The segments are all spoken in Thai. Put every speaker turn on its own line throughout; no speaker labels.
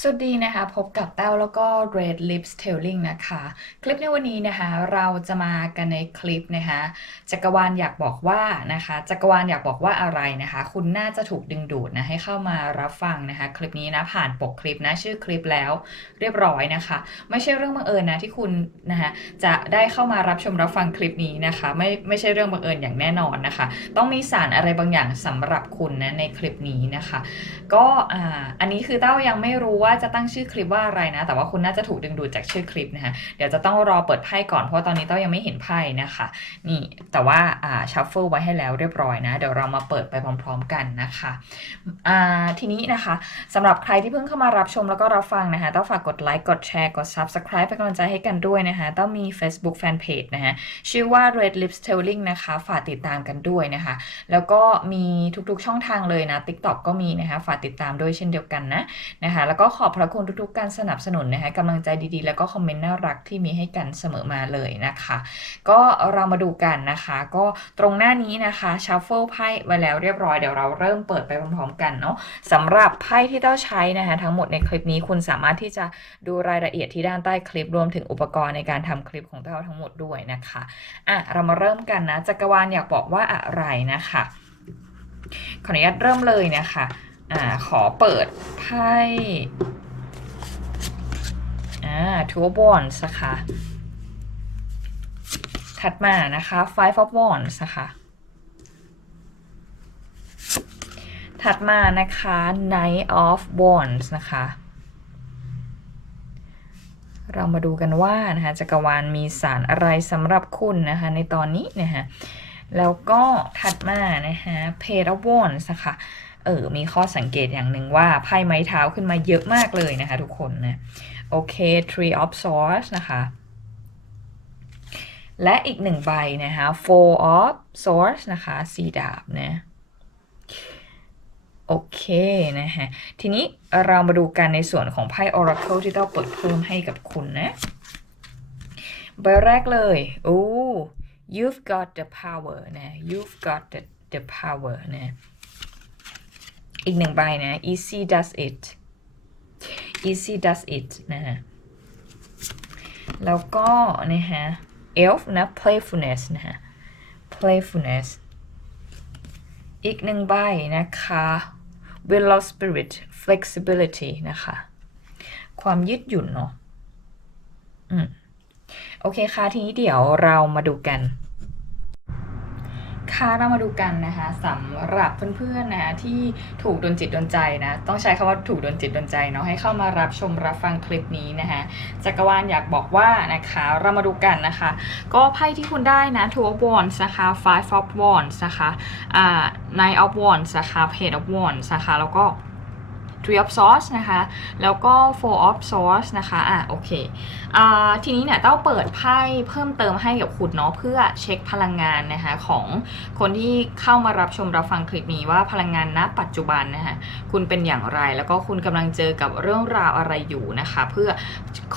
สวัสดีนะคะ พบกับแต้วแล้วก็ Red Lips Telling นะคะ คลิปในวันนี้นะคะเราจะมากันในคลิปนะคะจักรวาลอยากบอกว่านะคะจักรวาลอยากบอกว่าอะไรนะคะ คุณน่าจะถูกดึงดูดนะให้เข้ามารับฟังนะคะ คลิปนี้นะผ่านปกคลิปนะชื่อคลิปแล้วเรียบร้อยนะคะ ไม่ใช่เรื่องบังเอิญนะที่คุณนะคะจะได้เข้ามารับชมรับฟังคลิปนี้นะคะ ไม่ไม่ใช่เรื่องบังเอิญอย่างแน่นอนนะคะ ต้องมีสารอะไรบางอย่างสำหรับคุณนะในคลิปนี้นะคะ ก็อ่าอันนี้คือเต้ายังไม่รู้ว่าจะตั้งชื่อคลิปว่าอะไรนะ แต่ว่าคุณน่าจะถูกดึงดูดจากชื่อคลิปนะคะเดี๋ยวจะต้องรอเปิดไพ่ก่อนเพราะตอนนี้เต้ายังไม่เห็นไพ่นะคะ นี่แต่ว่าอ่าชัฟเฟิลไว้ให้แล้วเรียบร้อยนะ เดี๋ยวเรามาเปิดไปพร้อม ๆ กันนะคะอ่าทีนี้นะคะสำหรับใครที่เพิ่งเข้ามารับชมแล้วก็รับฟังนะคะต้องฝากกดไลค์กดแชร์กด Subscribe เป็นกำลังใจให้กันด้วยนะคะต้องมี Facebook Fanpage นะคะชื่อว่า Red Lips Telling นะคะฝากติดตามกันด้วยนะคะ แล้วก็มีทุกๆช่องทางเลยนะ TikTok ก็มีนะคะฝากติดตามด้วยเช่นเดียวกันนะนะคะ แล้วก็ขอบพระคุณทุกๆ การสนับสนุนนะคะกำลังใจดีๆ แล้วก็คอมเมนต์น่ารักที่มีให้กันเสมอมาเลยนะคะ ก็เรามาดูกันนะคะ ก็ตรงหน้านี้นะคะชัฟเฟิลไพ่ไว้แล้วเรียบร้อยเดี๋ยวเราเริ่มเปิดไปพร้อมๆกันเนาะสำหรับไพ่ที่เต้าใช้นะคะทั้งหมดในคลิปนี้คุณสามารถที่จะดูรายละเอียดที่ด้านใต้คลิปรวมถึงอุปกรณ์ในการทำคลิปของเต้าทั้งหมดด้วยนะคะอะเรามาเริ่มกันนะจักรวาลอยากบอกว่าอะไรนะคะขออนุญาตเริ่มเลยนะคะ อ่าขอเปิดไพ่อ่า two of wands นะคะถัดมานะคะ five of wands นะคะถัดมานะคะ knight of wands นะคะ เรามาดูกันว่านะคะจักรวาลมีสารอะไรสำหรับคุณนะคะในตอนนี้นะคะแล้วก็ถัดมานะคะ page of wands นะคะ เออมีข้อสังเกตอย่างหนึ่งว่าไพ่ไม้เท้าขึ้นมาเยอะมากเลยนะคะทุกคนนะโอเค three of swords นะคะและอีกหนึ่งใบนะคะ four of swords นะคะสี่ดาบนะโอเคนะฮะ ทีนี้เรามาดูกันในส่วนของไพ่ Oracle ที่ต้องเปิดเพิ่มให้กับคุณนะ ใบแรกเลยโอ้ you've got the power นะ you've got the the power นะ อีกหนึ่งใบนะ easy does it easy does it นะฮะ แล้วก็นะฮะ elf นะ playfulness นะฮะ playfulness อีกหนึ่งใบนะคะ will of spirit flexibility นะคะ ความยืดหยุ่นเนาะ อืม โอเคค่ะ ทีนี้เดี๋ยวเรามาดูกัน ค่ะเรามาดูกันนะคะสำหรับเพื่อนๆนะคะที่ถูกดนจิตดนใจนะต้องใช้คำว่าถูกดนจิตดนใจเนาะให้เข้ามารับชมรับฟังคลิปนี้นะคะจักรวาลอยากบอกว่านะคะเรามาดูกันนะคะ ก็ไพ่ที่คุณได้นะ two of wands นะคะ five of wands นะคะอ่า nine of wands นะคะ page of wands นะคะแล้วก็ three of swords นะคะ แล้วก็ four of swords นะคะ อะ โอเคอ่าทีนี้เนี่ยเต้าเปิดไพ่เพิ่มเติมให้กับคุณเนาะเพื่อเช็คพลังงานนะคะของคนที่เข้ามารับชมรับฟังคลิปนี้ว่าพลังงานณปัจจุบันนะคะคุณเป็นอย่างไรแล้วก็คุณกำลังเจอกับเรื่องราวอะไรอยู่นะคะ เพื่อ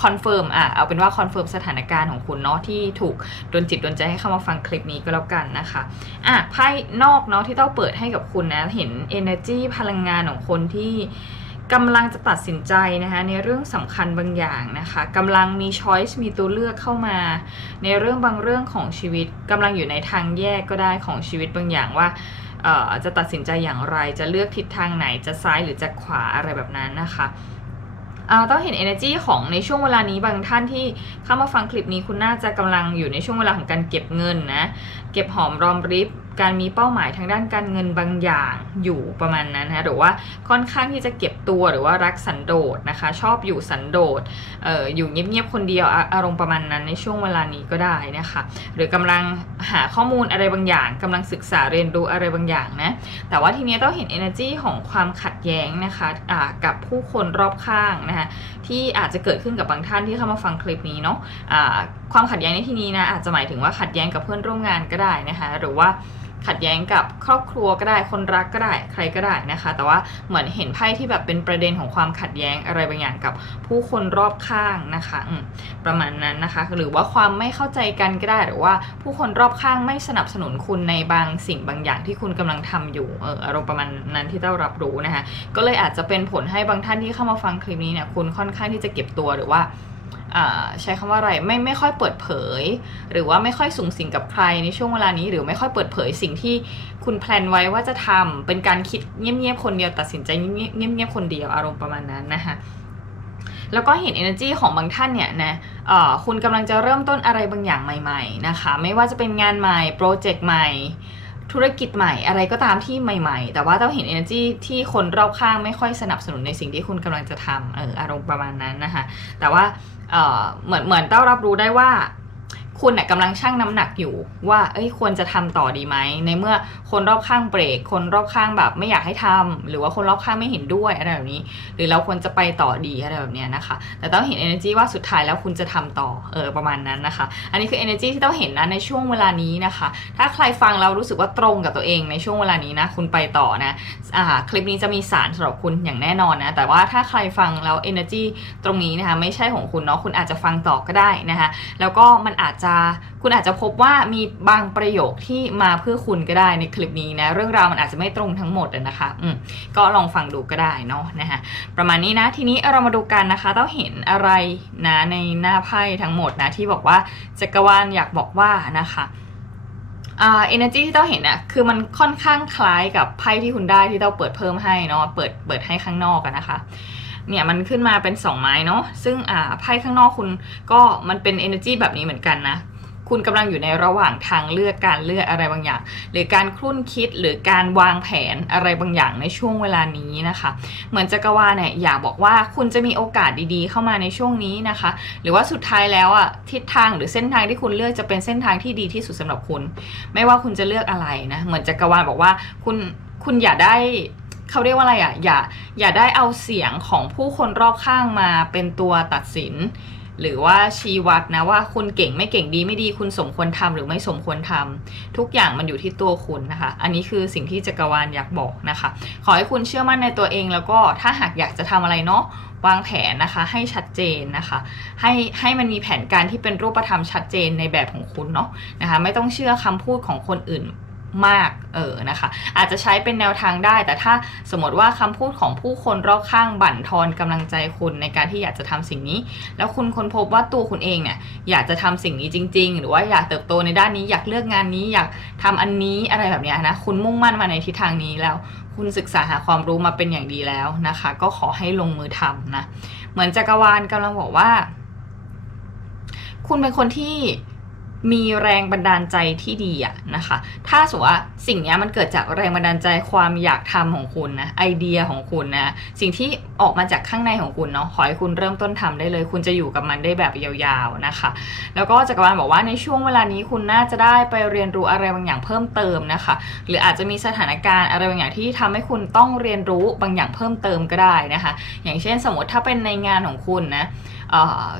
คอนเฟิร์มอะเอาเป็นว่าคอนเฟิร์มสถานการณ์ของคุณเนาะที่ถูกดนจิตดนใจให้เข้ามาฟังคลิปนี้ก็แล้วกันนะคะอะไพ่นอกเนาะที่เต้าเปิดให้กับคุณนะเห็น energy พลังงานของคนที่ กำลังจะตัดสินใจนะคะในเรื่องสำคัญบางอย่างนะคะกำลังมีช้อยส์มีตัวเลือกเข้ามา ในเรื่องบางเรื่องของชีวิตกำลังอยู่ในทางแยกก็ได้ของชีวิตบางอย่างว่าจะตัดสินใจอย่างไรจะเลือกทิศทางไหนจะซ้ายหรือจะขวาอะไรแบบนั้นนะคะต้องเห็น energy ของในช่วงเวลานี้บางท่านที่เข้ามาฟังคลิปนี้คุณน่าจะกำลังอยู่ในช่วงเวลาของการเก็บเงินนะเก็บหอมรอมริบ การมีเป้าหมายทางด้านการเงินบางอย่างอยู่ประมาณนั้นนะหรือว่าค่อนข้างที่จะเก็บตัวหรือว่ารักสันโดษนะคะ ชอบอยู่สันโดษอออยู่เงียบๆคนเดียวออารมณ์ประมาณนั้นในช่วงเวลานี้ก็ได้นะคะ หรือกำลังหาข้อมูลอะไรบางอย่างกำลังศึกษาเรียนรู้อะไรบางอย่างนะแต่ว่าทีนี้ต้องเห็น energy ของความขัดแย้งนะคะะกับผู้คนรอบข้างนะคะที่อาจจะเกิดขึ้นกับบางท่านที่เข้ามาฟังคลิปนี้เนาะะความขัดแย้งในที่นี้นะอาจจะหมายถึงว่าขัดแย้งกับเพื่อนร่วมงานก็ได้นะคะหรือว่า ขัดแย้งกับครอบครัวก็ได้คนรักก็ได้ใครก็ได้นะคะ แต่ว่าเหมือนเห็นไพ่ที่แบบเป็นประเด็นของความขัดแย้งอะไรบางอย่างกับผู้คนรอบข้างนะคะประมาณนั้นนะคะ หรือว่าความไม่เข้าใจกันก็ได้หรือว่าผู้คนรอบข้างไม่สนับสนุนคุณในบางสิ่งบางอย่างที่คุณกำลังทำอยู่เอออารมณ์ประมาณนั้นที่เรารับรู้นะคะก็เลยอาจจะเป็นผลให้บางท่านที่เข้ามาฟังคลิปนี้เนี่ยคุณค่อนข้างที่จะเก็บตัวหรือว่า ใช้คำว่าอะไรไม่ไม่ค่อยเปิดเผย หรือว่าไม่ค่อยสูงสิงกับใครในช่วงเวลานี้ หรือไม่ค่อยเปิดเผยสิ่งที่คุณแพลนไว้ว่าจะทำเป็นการคิดเงียบๆคนเดียวตัดสินใจเงียบๆคนเดียวอารมณ์ประมาณนั้นนะคะแล้วก็เห็น energy ของบางท่านเนี่ยนะคุณกำลังจะเริ่มต้นอะไรบางอย่างใหม่ ๆ นะคะ ไม่ว่าจะเป็นงานใหม่ โปรเจกต์ใหม่ ธุรกิจใหม่อะไรก็ตามที่ใหม่ ๆ แต่ว่าเราเห็น energy ที่คนรอบข้างไม่ค่อยสนับสนุนในสิ่งที่คุณกำลังจะทำเอออารมณ์ประมาณนั้นนะคะแต่ว่าเออเหมือนเหมือนเต้ารับรู้ได้ว่า คุณเนี่ยกำลังชั่งน้ำหนักอยู่ว่าเอ้ยควรจะทำต่อดีไหมในเมื่อคนรอบข้างเบรก คนรอบข้างแบบไม่อยากให้ทำหรือว่าคนรอบข้างไม่เห็นด้วยอะไรแบบนี้ หรือเราควรจะไปต่อดีอะไรแบบเนี้ยนะคะ แต่ต้องเห็น energy ว่าสุดท้ายแล้วคุณจะทำต่อเออประมาณนั้นนะคะ อันนี้คือ energy ที่ต้องเห็นนะในช่วงเวลานี้นะคะ ถ้าใครฟังเรารู้สึกว่าตรงกับตัวเองในช่วงเวลานี้นะคุณไปต่อนะอ่าคลิปนี้จะมีสารสำหรับคุณอย่างแน่นอนนะแต่ว่าถ้าใครฟังแล้ว energy ตรงนี้นะคะไม่ใช่ของคุณเนาะคุณอาจจะฟังต่อก็ได้นะคะแล้วก็มันอาจจะคุณอาจจะพบว่ามีบางประโยคที่มาเพื่อคุณก็ได้ในคลิปนี้นะ เรื่องราวมันอาจจะไม่ตรงทั้งหมดนะคะอืมก็ลองฟังดูก็ได้เนาะนะคะประมาณนี้นะทีนี้เรามาดูกันนะคะต้องเห็นอะไรนะในหน้าไพ่ทั้งหมดนะที่บอกว่าจักรวาลอยากบอกว่านะคะอ่า energy ที่เต้าเห็นอะคือมันค่อนข้างคล้ายกับไพ่ที่คุณได้ที่เต้าเปิดเพิ่มให้เนาะเปิดเปิดให้ข้างนอกอะนะคะ เนี่ยมันขึ้นมาเป็น 2 ไม้เนาะซึ่งอ่าไพ่ข้างนอกคุณก็มันเป็น energy แบบนี้เหมือนกันนะ คุณกำลังอยู่ในระหว่างทางเลือกการเลือกอะไรบางอย่าง หรือการครุ่นคิดหรือการวางแผนอะไรบางอย่างในช่วงเวลานี้นะคะ เหมือนจักรวาลเนี่ยอยากบอกว่าคุณจะมีโอกาสดีๆ เข้ามาในช่วงนี้นะคะ หรือว่าสุดท้ายแล้วอะทิศทางหรือเส้นทางที่คุณเลือกจะเป็นเส้นทางที่ดีที่สุดสำหรับคุณ ไม่ว่าคุณจะเลือกอะไรนะเหมือนจักรวาลบอกว่าคุณคุณอย่าได้ เขาเรียกว่าอะไรอะอย่าอย่าได้เอาเสียงของผู้คนรอบข้างมาเป็นตัวตัดสิน หรือว่าชี้วัดนะว่าคุณเก่งไม่เก่งดีไม่ดีคุณสมควรทำหรือไม่สมควรทำทุกอย่างมันอยู่ที่ตัวคุณนะคะ อันนี้คือสิ่งที่จักรวาลอยากบอกนะคะ ขอให้คุณเชื่อมั่นในตัวเองแล้วก็ถ้าหากอยากจะทำอะไรเนาะวางแผนนะคะให้ชัดเจนนะคะ ให้ให้มันมีแผนการที่เป็นรูปธรรมชัดเจนในแบบของคุณเนาะนะคะ ไม่ต้องเชื่อคำพูดของคนอื่น มากเออนะคะ อาจจะใช้เป็นแนวทางได้ แต่ถ้าสมมติว่าคำพูดของผู้คนรอบข้างบั่นทอนกำลังใจคุณในการที่อยากจะทำสิ่งนี้ แล้วคุณค้นพบว่าตัวคุณเองเนี่ยอยากจะทำสิ่งนี้จริง ๆ หรือว่าอยากเติบโตในด้านนี้อยากเลือกงานนี้อยากทำอันนี้อะไรแบบนี้นะคุณมุ่งมั่นมาในทิศทางนี้แล้ว คุณศึกษาหาความรู้มาเป็นอย่างดีแล้วนะคะ ก็ขอให้ลงมือทำนะเหมือนจักรวาลกำลังบอกว่า คุณเป็นคนที่ มีแรงบันดาลใจที่ดีอะนะคะ ถ้าสมมติว่าสิ่งเนี้ยมันเกิดจากแรงบันดาลใจความอยากทำของคุณนะไอเดียของคุณนะสิ่งที่ออกมาจากข้างในของคุณเนาะขอให้คุณเริ่มต้นทำได้เลย คุณจะอยู่กับมันได้แบบยาวๆนะคะ แล้วก็จักรวาลบอกว่าในช่วงเวลานี้คุณน่าจะได้ไปเรียนรู้อะไรบางอย่างเพิ่มเติมนะคะ หรืออาจจะมีสถานการณ์อะไรบางอย่างที่ทำให้คุณต้องเรียนรู้บางอย่างเพิ่มเติมก็ได้นะคะ อย่างเช่นสมมติถ้าเป็นในงานของคุณนะ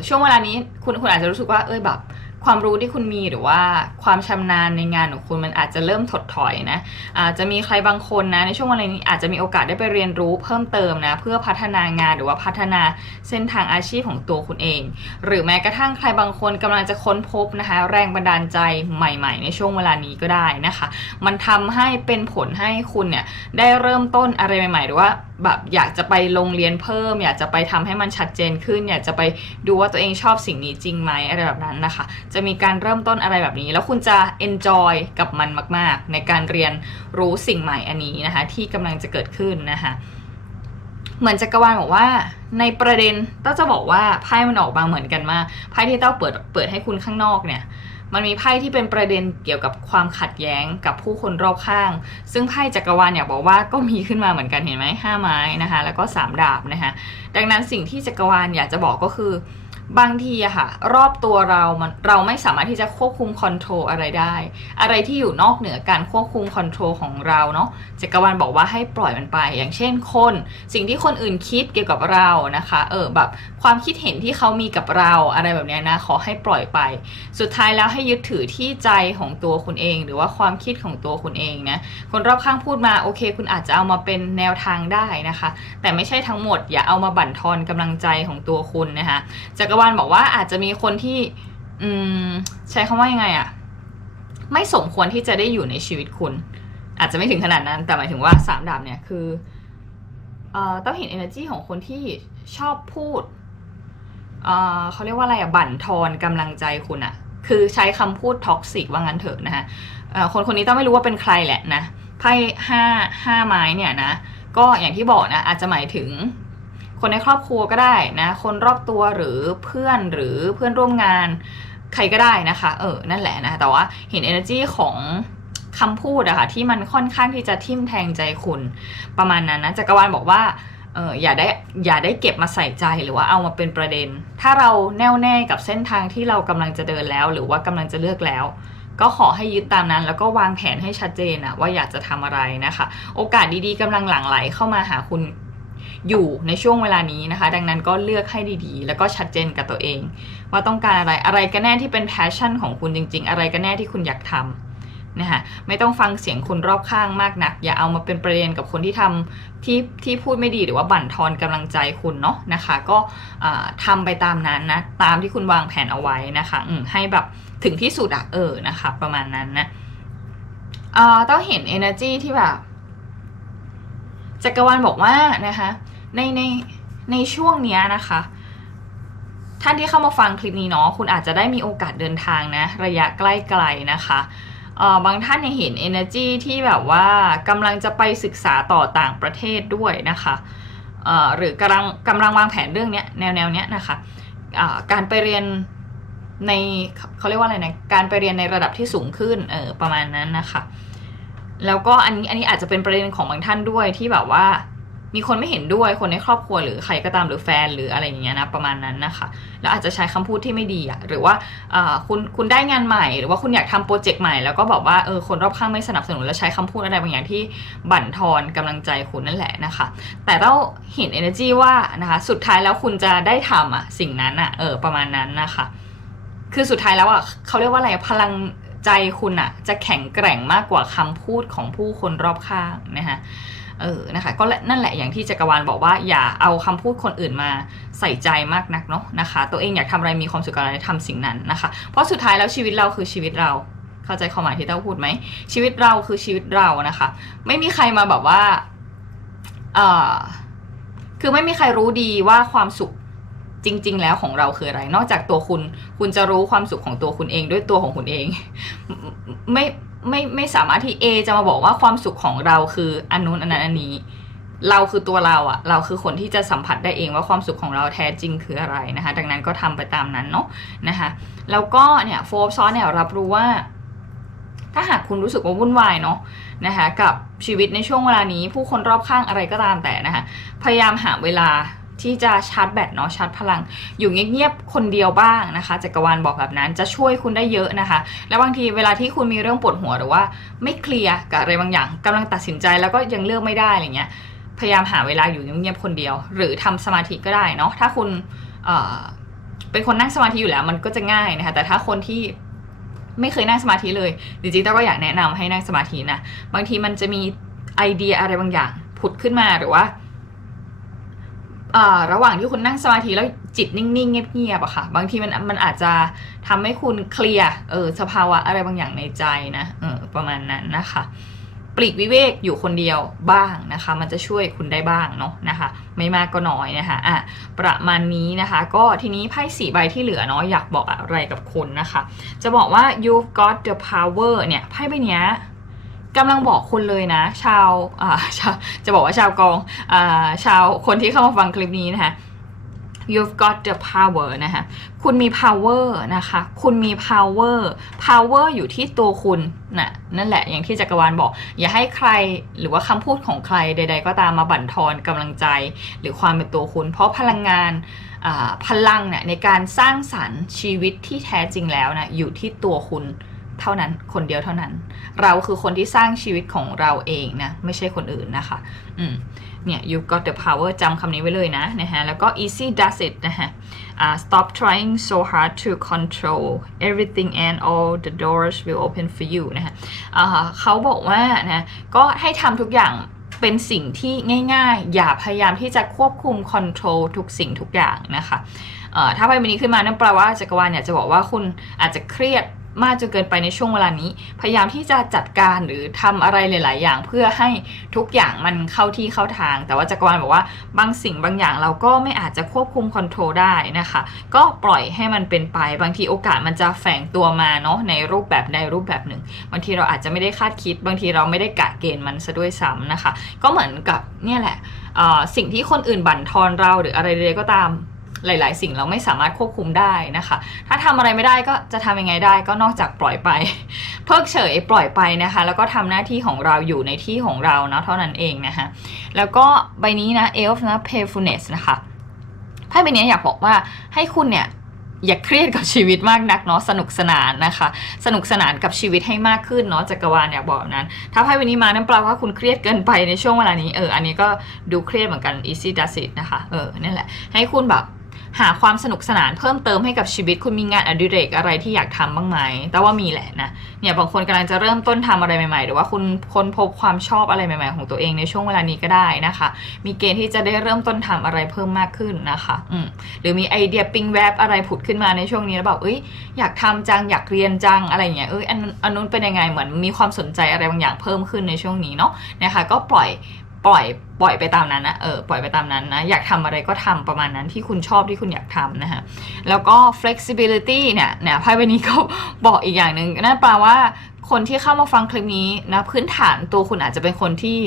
ช่วงเวลานี้คุณคุณอาจจะรู้สึกว่าเอ้ยแบบ ความรู้ที่คุณมีหรือว่าความชำนาญในงานของคุณมันอาจจะเริ่มถดถอยนะอาจจะมีใครบางคนนะในช่วงเวลานี้อาจจะมีโอกาสได้ไปเรียนรู้เพิ่มเติมนะเพื่อพัฒนางานหรือว่าพัฒนาเส้นทางอาชีพของตัวคุณเอง หรือแม้กระทั่งใครบางคนกำลังจะค้นพบนะคะ แรงบันดาลใจใหม่ ๆ ในช่วงเวลานี้ก็ได้นะคะ มันทำให้เป็นผลให้คุณเนี่ยได้เริ่มต้นอะไรใหม่ ๆ หรือว่าแบบอยากจะไปโรงเรียนเพิ่ม อยากจะไปทำให้มันชัดเจนขึ้นอยากจะไปดูว่าตัวเองชอบสิ่งนี้จริงไหมอะไรแบบนั้นนะคะจะมีการเริ่มต้นอะไรแบบนี้ แล้วคุณจะ enjoy กับมันมาก ๆ ในการเรียนรู้สิ่งใหม่อันนี้นะคะ ที่กำลังจะเกิดขึ้นนะคะเหมือนจักรวาลบอกว่า ในประเด็นเต้าจะบอกว่าไพ่มันออกมาเหมือนกันมากไพ่ที่เต้าเปิดเปิดให้คุณข้างนอกเนี่ยมันมีไพ่ที่เป็นประเด็นเกี่ยวกับความขัดแย้งกับผู้คนรอบข้าง ซึ่งไพ่จักรวาลเนี่ยบอกว่าก็มีขึ้นมาเหมือนกันเห็นไหมห้าไม้นะคะ แล้วก็สามดาบนะคะ ดังนั้นสิ่งที่จักรวาลอยากจะบอกก็คือ บางทีอะค่ะ รอบตัวเรามันเราไม่สามารถที่จะควบคุมคอนโทรลอะไรได้ อะไรที่อยู่นอกเหนือการควบคุมคอนโทรลของเราเนาะจักรวาลบอกว่าให้ปล่อยมันไป อย่างเช่นคน สิ่งที่คนอื่นคิดเกี่ยวกับเรานะคะ เออแบบความคิดเห็นที่เขามีกับเราอะไรแบบนี้นะขอให้ปล่อยไป สุดท้ายแล้วให้ยึดถือที่ใจของตัวคุณเอง หรือว่าความคิดของตัวคุณเองนะคนรอบข้างพูดมาโอเค คุณอาจจะเอามาเป็นแนวทางได้นะคะ แต่ไม่ใช่ทั้งหมดอย่าเอามาบั่นทอนกำลังใจของตัวคุณนะคะจักรวาลบอกว่าอาจจะมีคนที่ อืม ใช้คำว่ายังไงอะไม่สมควรที่จะได้อยู่ในชีวิตคุณ อาจจะไม่ถึงขนาดนั้น แต่หมายถึงว่าสามดาบเนี่ยคือเอ่อต้องเห็น energy ของคนที่ชอบพูดเอ่อเขาเรียกว่าอะไรอะบั่นทอนกำลังใจคุณอะคือใช้คำพูดท็อกซิกว่างั้นเถอะนะคะคนคนนี้ต้องไม่รู้ว่าเป็นใครแหละนะไพ่ห้าห้าไม้เนี่ยนะ ก็อย่างที่บอกนะอาจจะหมายถึง คนในครอบครัวก็ได้นะ คนรอบตัวหรือเพื่อนหรือเพื่อนร่วมงานใครก็ได้นะคะ เออ นั่นแหละนะ แต่ว่าเห็น energy ของคำพูดอะค่ะที่มันค่อนข้างที่จะทิ่มแทงใจคุณประมาณนั้นนะจักรวาลบอกว่าเอออย่าได้อย่าได้เก็บมาใส่ใจหรือว่าเอามาเป็นประเด็น ถ้าเราแน่วแน่กับเส้นทางที่เรากำลังจะเดินแล้ว หรือว่ากำลังจะเลือกแล้ว ก็ขอให้ยึดตามนั้น แล้วก็วางแผนให้ชัดเจนอะว่าอยากจะทำอะไรนะคะ โอกาสดีๆกำลังหลั่งไหลเข้ามาหาคุณ อยู่ในช่วงเวลานี้นะคะ ดังนั้นก็เลือกให้ดีๆ แล้วก็ชัดเจนกับตัวเอง ว่าต้องการอะไรอะไรกันแน่ที่เป็นแพชชั่นของคุณจริง ๆ อะไรกันแน่ที่คุณอยากทำนะคะไม่ต้องฟังเสียงคนรอบข้างมากนัก อย่าเอามาเป็นประเด็นกับคนที่ทำที่ที่พูดไม่ดีหรือว่าบั่นทอนกำลังใจคุณเนาะนะคะ ก็อ่าทำไปตามนั้นนะตามที่คุณวางแผนเอาไว้นะคะให้แบบถึงที่สุดอะเออนะคะประมาณนั้นนะอ่าต้องเห็น energy ที่แบบจักรวาลบอกว่านะคะ ในในในช่วงเนี้ยนะคะ ท่านที่เข้ามาฟังคลิปนี้เนาะคุณอาจจะได้มีโอกาสเดินทางนะ ระยะใกล้ๆนะคะเออบางท่านเนี่ยเห็น energy ที่แบบว่ากำลังจะไปศึกษาต่อต่างประเทศด้วยนะคะเออหรือกำลังกำลังวางแผนเรื่องเนี้ยแนวแนวเนี้ยนะคะอ่าการไปเรียนในเขาเรียกว่าอะไรนะการไปเรียนในระดับที่สูงขึ้นเออประมาณนั้นนะคะ แล้วก็อันนี้อันนี้อาจจะเป็นประเด็นของบางท่านด้วยที่แบบว่า มีคนไม่เห็นด้วยคนในครอบครัวหรือใครก็ตามหรือแฟนหรืออะไรอย่างเงี้ยนะประมาณนั้นนะคะแล้วอาจจะใช้คำพูดที่ไม่ดีอะหรือว่าคุณคุณได้งานใหม่ หรือว่าคุณอยากทำโปรเจกต์ใหม่แล้วก็บอกว่าเออคนรอบข้างไม่สนับสนุนแล้วใช้คำพูดอะไรบางอย่างที่บั่นทอนกำลังใจคุณนั่นแหละนะคะ แต่เราเห็น energy ว่านะคะสุดท้ายแล้วคุณจะได้ทำอะสิ่งนั้นอะเออประมาณนั้นนะคะคือสุดท้ายแล้วอะเขาเรียกว่าอะไรพลังใจคุณอะจะแข็งแกร่งมากกว่าคำพูดของผู้คนรอบข้างนะคะ เออนะคะก็นั่นแหละอย่างที่จักรวาลบอกว่าอย่าเอาคำพูดคนอื่นมาใส่ใจมากนักเนาะนะคะ ตัวเองอยากทำอะไรมีความสุขกับอะไรทำสิ่งนั้นนะคะ เพราะสุดท้ายแล้วชีวิตเราคือชีวิตเราเข้าใจความหมายที่เต้าพูดไหมชีวิตเราคือชีวิตเรานะคะ ไม่มีใครมาแบบว่าเออคือไม่มีใครรู้ดีว่าความสุขจริง ๆ แล้วของเราคืออะไร นอกจากตัวคุณ คุณจะรู้ความสุขของตัวคุณเองด้วยตัวของคุณเอง ไม่ ไม่ไม่สามารถที่ A จะมาบอกว่าความสุขของเราคืออันนู้นอันนั้นอันนี้ เราคือตัวเราอะเราคือคนที่จะสัมผัสได้เองว่าความสุขของเราแท้จริงคืออะไรนะคะ ดังนั้นก็ทำไปตามนั้นเนาะนะคะแล้วก็เนี่ยโฟร์ซอนเนี่ยรับรู้ว่า ถ้าหากคุณรู้สึกว่าวุ่นวายเนาะนะคะ กับชีวิตในช่วงเวลานี้ผู้คนรอบข้างอะไรก็ตามแต่นะคะพยายามหาเวลา ที่จะชาร์จแบตเนาะชาร์จพลัง อยู่เงียบๆคนเดียวบ้างนะคะจักรวาลบอกแบบนั้นจะช่วยคุณได้เยอะนะคะ แล้วบางทีเวลาที่คุณมีเรื่องปวดหัวหรือว่าไม่เคลียร์กับอะไรบางอย่างกำลังตัดสินใจแล้วก็ยังเลือกไม่ได้อะไรเงี้ยพยายามหาเวลาอยู่เงียบๆคนเดียว หรือทำสมาธิก็ได้เนาะถ้าคุณเเป็นคนนั่งสมาธิอยู่แล้วมันก็จะง่ายนะคะแต่ถ้าคนที่ไม่เคยนั่งสมาธิเลยจริงๆต้าก็อยากแนะนำให้นั่งสมาธินะบางทีมันจะมีไอเดียอะไรบางอย่างผุดขึ้นมาหรือว่า ระหว่างที่คุณนั่งสมาธิแล้วจิตนิ่งๆ เงียบๆอะค่ะ บางทีมันมันอาจจะทำให้คุณเคลียร์เออสภาวะอะไรบางอย่างในใจนะเออประมาณนั้นนะคะ ปลีกวิเวกอยู่คนเดียวบ้างนะคะ มันจะช่วยคุณได้บ้างเนาะนะคะ ไม่มากก็น้อยนะคะอะประมาณนี้นะคะ ก็ทีนี้ไพ่สี่ใบที่เหลือเนาะอยากบอกอะไรกับคุณนะคะ จะบอกว่า you've got the power เนี่ยไพ่ใบนี้ย กำลังบอกคุณเลยนะ ชาวอ่าชาจะบอกว่าชาวกองอ่าชาวคนที่เข้ามาฟังคลิปนี้นะคะ you've got the power นะคะ คุณมี power นะคะ คุณมี power power อยู่ที่ตัวคุณนะนั่นแหละ อย่างที่จักรวาลบอก อย่าให้ใครหรือว่าคำพูดของใครใด ๆ ก็ตามมาบั่นทอนกำลังใจ หรือความเป็นตัวคุณ เพราะพลังงานาพลังเนี่ยในการสร้างสรรค์ชีวิตที่แท้จริงแล้วนะอยู่ที่ตัวคุณ เท่านั้นคนเดียวเท่านั้น เราคือคนที่สร้างชีวิตของเราเองนะ ไม่ใช่คนอื่นนะคะ อืมเนี่ย you got the power จำคำนี้ไว้เลยนะนะฮะ แล้วก็ easy does it นะฮะอ่า stop trying so hard to control everything and all the doors will open for you นะฮะอ่าเขาบอกว่านะ ก็ให้ทำทุกอย่างเป็นสิ่งที่ง่ายๆ อย่าพยายามที่จะควบคุม control ทุกสิ่งทุกอย่างนะคะถ้าไพ่ใบนี้ขึ้นมานั่นแปลว่าจักรวาลเนี่ยจะบอกว่าคุณอาจจะเครียด มากจนเกินไปในช่วงเวลานี้ พยายามที่จะจัดการหรือทำอะไรหลาย ๆ อย่างเพื่อให้ทุกอย่างมันเข้าที่เข้าทาง แต่ว่าจักรวาลบอกว่าบางสิ่งบางอย่างเราก็ไม่อาจจะควบคุมคอนโทรลได้นะคะ ก็ปล่อยให้มันเป็นไป บางทีโอกาสมันจะแฝงตัวมาเนาะในรูปแบบใดรูปแบบหนึ่ง บางทีเราอาจจะไม่ได้คาดคิด บางทีเราไม่ได้กะเกณฑ์มันซะด้วยซ้ำนะคะ ก็เหมือนกับเนี่ยแหละสิ่งที่คนอื่นบั่นทอนเราหรืออะไรใดก็ตาม หลาย ๆ สิ่งเราไม่สามารถควบคุมได้นะคะ ถ้าทำอะไรไม่ได้ก็จะทำยังไงได้ก็นอกจากปล่อยไป เพิกเฉยปล่อยไปนะคะ แล้วก็ทำหน้าที่ของเราอยู่ในที่ของเราเนาะเท่านั้นเองนะคะแล้วก็ใบนี้นะ elf นะ playfulness นะคะไพ่ใบนี้อยากบอกว่าให้คุณเนี่ยอย่าเครียดกับชีวิตมากนักเนาะสนุกสนานนะคะ สนุกสนานกับชีวิตให้มากขึ้นเนาะจักรวาลอยากบอกนั้น ถ้าไพ่ใบนี้มานั่นแปลว่าคุณเครียดเกินไปในช่วงเวลานี้เอออันนี้ก็ดูเครียดเหมือนกัน easy does it นะคะเออนั่นแหละให้คุณแบบ หาความสนุกสนานเพิ่มเติมให้กับชีวิตคุณมีงานอดิเรกอะไรที่อยากทำบ้างไหม แต่ว่ามีแหละนะเนี่ยบางคนกำลังจะเริ่มต้นทำอะไรใหม่ๆ หรือว่าคุณค้นพบความชอบอะไรใหม่ ๆ ของตัวเองในช่วงเวลานี้ก็ได้นะคะ มีเกณฑ์ที่จะได้เริ่มต้นทำอะไรเพิ่มมากขึ้นนะคะอืมหรือมีไอเดียปิ๊งแวบอะไรผุดขึ้นมาในช่วงนี้แล้วแบบเอ้ยอยากทำจังอยากเรียนจังอะไรอย่างเงี้ยเอ้ยอันนู้นเป็นยังไงเหมือนมีความสนใจอะไรบางอย่างเพิ่มขึ้นในช่วงนี้เนาะนะคะ ก็ปล่อย ปล่อยปล่อยไปตามนั้นนะเออปล่อยไปตามนั้นนะอยากทำอะไรก็ทำประมาณนั้นที่คุณชอบที่คุณอยากทำนะฮะแล้วก็ flexibility เนี่ยเนี่ยไพ่ใบนี้ก็บอกอีกอย่างหนึ่งนั่นแปลว่าคนที่เข้ามาฟังคลิปนี้นะพื้นฐานตัวคุณอาจจะเป็นคนที่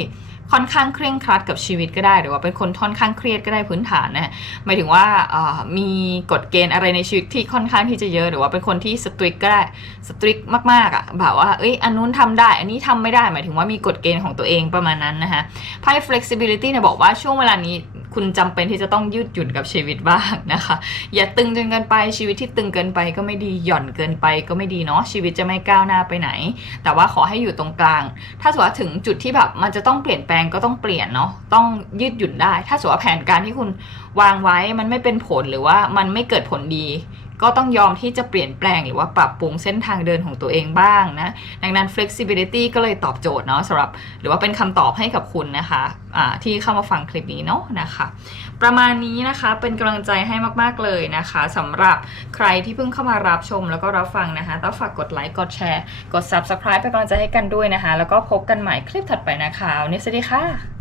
ค่อนข้างเคร่งครัดกับชีวิตก็ได้ หรือว่าเป็นคนค่อนข้างเครียดก็ได้พื้นฐานนะหมายถึงว่ามีกฎเกณฑ์อะไรในชีวิตที่ค่อนข้างที่จะเยอะ หรือว่าเป็นคนที่สตริกก็ได้สตริกมากๆอะ่ะแบบว่าเอ้ยอันนู้นทำได้ อันนี้ทำไม่ได้ หมายถึงว่ามีกฎเกณฑ์ของตัวเองประมาณนั้นนะคะไพ่ flexibility เนี่ยบอกว่าช่วงเวลานี้ คุณจำเป็นที่จะต้องยืดหยุ่นกับชีวิตบ้างนะคะ อย่าตึงจนเกินไปชีวิตที่ตึงเกินไปก็ไม่ดีหย่อนเกินไปก็ไม่ดีเนาะชีวิตจะไม่ก้าวหน้าไปไหน แต่ว่าขอให้อยู่ตรงกลาง ถ้าสมมติว่าถึงจุดที่แบบมันจะต้องเปลี่ยนแปลงก็ต้องเปลี่ยนเนาะต้องยืดหยุ่นได้ ถ้าสมมติว่าแผนการที่คุณวางไว้มันไม่เป็นผลหรือว่ามันไม่เกิดผลดี ก็ต้องยอมที่จะเปลี่ยนแปลงหรือว่าปรับปรุงเส้นทางเดินของตัวเองบ้างนะ ดังนั้น flexibility ก็เลยตอบโจทย์เนาะสำหรับ หรือว่าเป็นคำตอบให้กับคุณนะคะะที่เข้ามาฟังคลิปนี้เนาะนะคะ ประมาณนี้นะคะเป็นกำลังใจให้มากๆเลยนะคะสำหรับใครที่เพิ่งเข้ามารับชมแล้วก็รับฟังนะคะต้องฝากกดไลค์กดแชร์ กด subscribe เป็นกำลังใจให้กันด้วยนะคะ แล้วก็พบกันใหม่คลิปถัดไปนะคะวันนี้สวัสดีค่ะ